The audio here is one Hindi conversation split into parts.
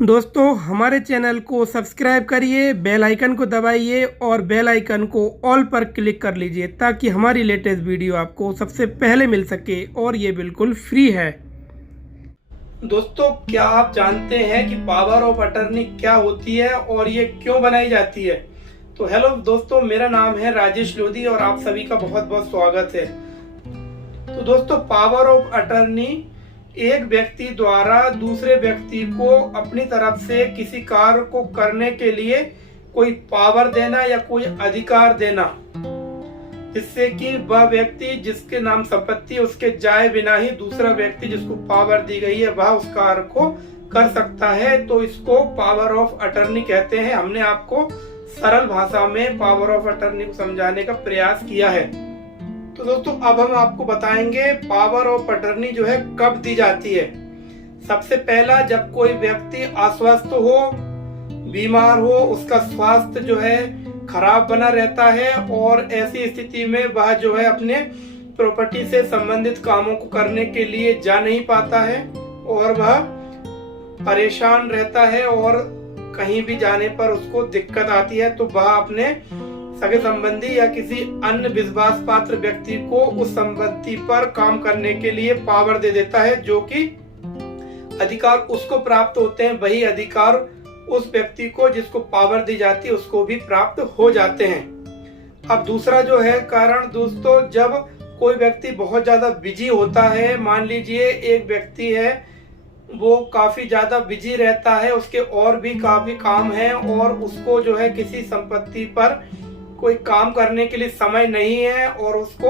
दोस्तों हमारे चैनल को सब्सक्राइब करिए, बेल आइकन को दबाइए और बेल आइकन को ऑल पर क्लिक कर लीजिए ताकि हमारी लेटेस्ट वीडियो आपको सबसे पहले मिल सके और ये बिल्कुल फ्री है। दोस्तों क्या आप जानते हैं कि पावर ऑफ अटर्नी क्या होती है और ये क्यों बनाई जाती है? तो हेलो दोस्तों, मेरा नाम है राजेश लोधी और आप सभी का बहुत बहुत स्वागत है। तो दोस्तों पावर ऑफ अटर्नी एक व्यक्ति द्वारा दूसरे व्यक्ति को अपनी तरफ से किसी कार्य को करने के लिए कोई पावर देना या कोई अधिकार देना, जिससे कि वह व्यक्ति जिसके नाम संपत्ति उसके जाए बिना ही दूसरा व्यक्ति जिसको पावर दी गई है वह उस कार्य को कर सकता है। तो इसको पावर ऑफ अटर्नी कहते हैं। हमने आपको सरल भाषा में पावर ऑफ अटर्नी को समझाने का प्रयास किया है। तो दोस्तों अब हम आपको बताएंगे पावर ऑफ अटर्नी जो है कब दी जाती है। सबसे पहला, जब कोई व्यक्ति अस्वस्थ हो, बीमार हो, उसका स्वास्थ्य जो है खराब बना रहता है और ऐसी स्थिति में वह जो है अपने प्रॉपर्टी से संबंधित कामों को करने के लिए जा नहीं पाता है और वह परेशान रहता है और कहीं भी जाने पर उसको दिक्कत आती है, तो वह अपने सगे संबंधी या किसी अन्य विश्वास पात्र व्यक्ति को उस संपत्ति पर काम करने के लिए पावर दे देता है। जो कि अधिकार उसको प्राप्त होते हैं, वही अधिकार उस व्यक्ति को जिसको पावर दी जाती है उसको भी प्राप्त हो जाते हैं। अब दूसरा जो है कारण दोस्तों, जब कोई व्यक्ति बहुत ज्यादा बिजी होता है, मान लीजिए एक व्यक्ति है वो काफी ज्यादा बिजी रहता है, उसके और भी काफी काम है और उसको जो है किसी संपत्ति पर कोई काम करने के लिए समय नहीं है और उसको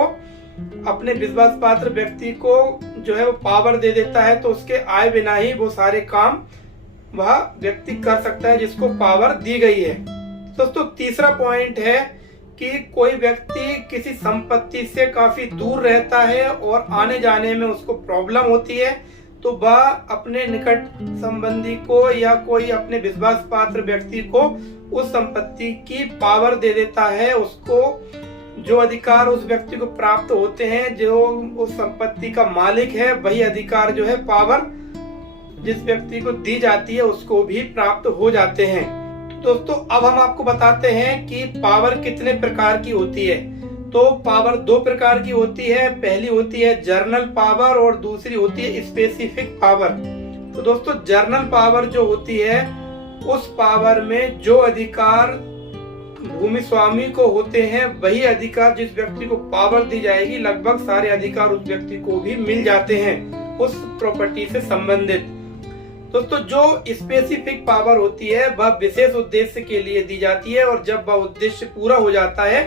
अपने विश्वास पात्र व्यक्ति को जो है वो पावर दे देता है, तो उसके आए बिना ही वो सारे काम वह व्यक्ति कर सकता है जिसको पावर दी गई है। दोस्तों तीसरा पॉइंट है कि कोई व्यक्ति किसी संपत्ति से काफी दूर रहता है और आने जाने में उसको प्रॉब्लम होती है, तो वह अपने निकट संबंधी को या कोई अपने विश्वास पात्र व्यक्ति को उस संपत्ति की पावर दे देता है। उसको जो अधिकार उस व्यक्ति को प्राप्त होते हैं, जो उस संपत्ति का मालिक है, वही अधिकार जो है पावर जिस व्यक्ति को दी जाती है उसको भी प्राप्त हो जाते हैं। दोस्तों अब हम आपको बताते हैं कि पावर कितने प्रकार की होती है। तो पावर दो प्रकार की होती है। पहली होती है जर्नल पावर और दूसरी होती है स्पेसिफिक पावर। तो दोस्तों जर्नल पावर जो होती है उस पावर में जो अधिकार भूमि स्वामी को होते हैं वही अधिकार जिस व्यक्ति को पावर दी जाएगी, लगभग सारे अधिकार उस व्यक्ति को भी मिल जाते हैं उस प्रॉपर्टी से संबंधित। दोस्तों जो स्पेसिफिक पावर होती है वह विशेष उद्देश्य के लिए दी जाती है और जब वह उद्देश्य पूरा हो जाता है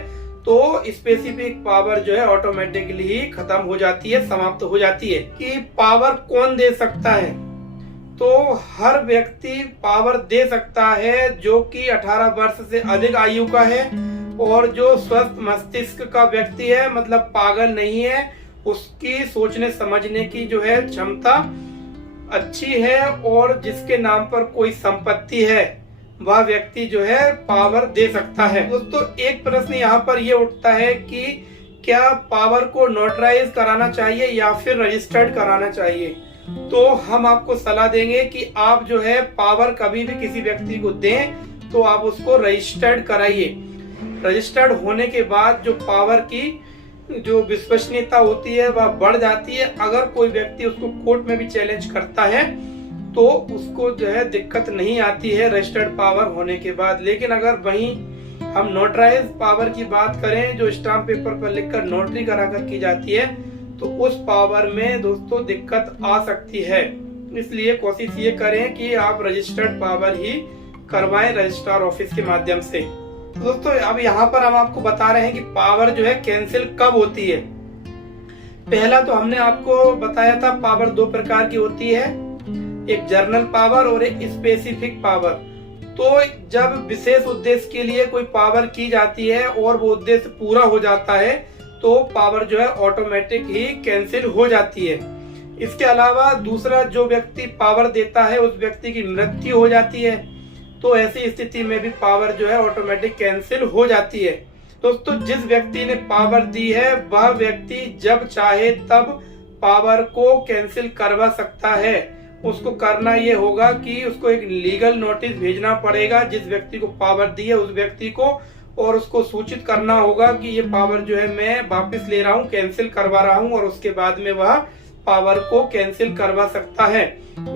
तो स्पेसिफिक पावर जो है ऑटोमेटिकली ही खत्म हो जाती है, समाप्त हो जाती है। कि पावर कौन दे सकता है? तो हर व्यक्ति पावर दे सकता है जो कि 18 वर्ष से अधिक आयु का है और जो स्वस्थ मस्तिष्क का व्यक्ति है, मतलब पागल नहीं है, उसकी सोचने समझने की जो है क्षमता अच्छी है और जिसके नाम पर कोई संपत्ति है वह व्यक्ति जो है पावर दे सकता है। दोस्तों एक प्रश्न यहाँ पर ये उठता है कि क्या पावर को नोटराइज कराना चाहिए या फिर रजिस्टर्ड कराना चाहिए? तो हम आपको सलाह देंगे कि आप जो है पावर कभी भी किसी व्यक्ति को दें तो आप उसको रजिस्टर्ड कराइए। रजिस्टर्ड होने के बाद जो पावर की जो विश्वसनीयता होती है वह बढ़ जाती है। अगर कोई व्यक्ति उसको कोर्ट में भी चैलेंज करता है तो उसको जो है दिक्कत नहीं आती है रजिस्टर्ड पावर होने के बाद। लेकिन अगर वहीं हम नोटराइज पावर की बात करें जो स्टाम्प पेपर पर लिखकर नोटरी कराकर की जाती है, तो उस पावर में दोस्तों दिक्कत आ सकती है। इसलिए कोशिश ये करें कि आप रजिस्टर्ड पावर ही करवाएं रजिस्ट्रार ऑफिस के माध्यम से। तो दोस्तों अब यहाँ पर हम आपको बता रहे हैं कि पावर जो है कैंसिल कब होती है। पहला तो हमने आपको बताया था पावर दो प्रकार की होती है, एक जर्नल पावर और एक स्पेसिफिक पावर। तो जब विशेष उद्देश्य के लिए कोई पावर की जाती है और वो उद्देश्य पूरा हो जाता है तो पावर जो है ऑटोमेटिक ही कैंसिल हो जाती है। इसके अलावा दूसरा जो व्यक्ति पावर देता है उस व्यक्ति की मृत्यु हो जाती है, तो ऐसी स्थिति में भी पावर जो है ऑटोमेटिक कैंसिल हो जाती है। दोस्तों जिस व्यक्ति ने पावर दी है वह व्यक्ति जब चाहे तब पावर को कैंसिल करवा सकता है उसको करना ये होगा कि उसको एक लीगल नोटिस भेजना पड़ेगा जिस व्यक्ति को पावर दी है उस व्यक्ति को, और उसको सूचित करना होगा कि ये पावर जो है मैं वापस ले रहा हूँ, कैंसिल करवा रहा हूँ, और उसके बाद में वह पावर को कैंसिल करवा सकता है।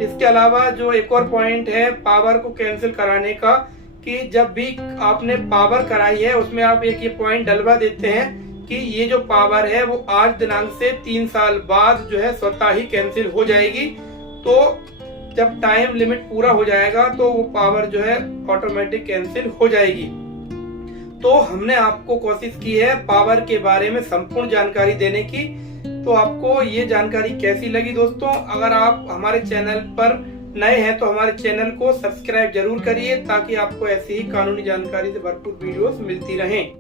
इसके अलावा जो एक और पॉइंट है पावर को कैंसिल कराने का, कि जब भी आपने पावर कराई है उसमें आप एक ये पॉइंट डलवा देते हैं कि ये जो पावर है वो आज दिनांक से 3 साल बाद जो है स्वतः ही कैंसिल हो जाएगी। तो जब टाइम लिमिट पूरा हो जाएगा तो वो पावर जो है ऑटोमेटिक कैंसिल हो जाएगी। तो हमने आपको कोशिश की है पावर के बारे में संपूर्ण जानकारी देने की। तो आपको ये जानकारी कैसी लगी दोस्तों? अगर आप हमारे चैनल पर नए हैं तो हमारे चैनल को सब्सक्राइब जरूर करिए ताकि आपको ऐसी ही कानूनी जानकारी से भरपूर वीडियोस मिलती रहें।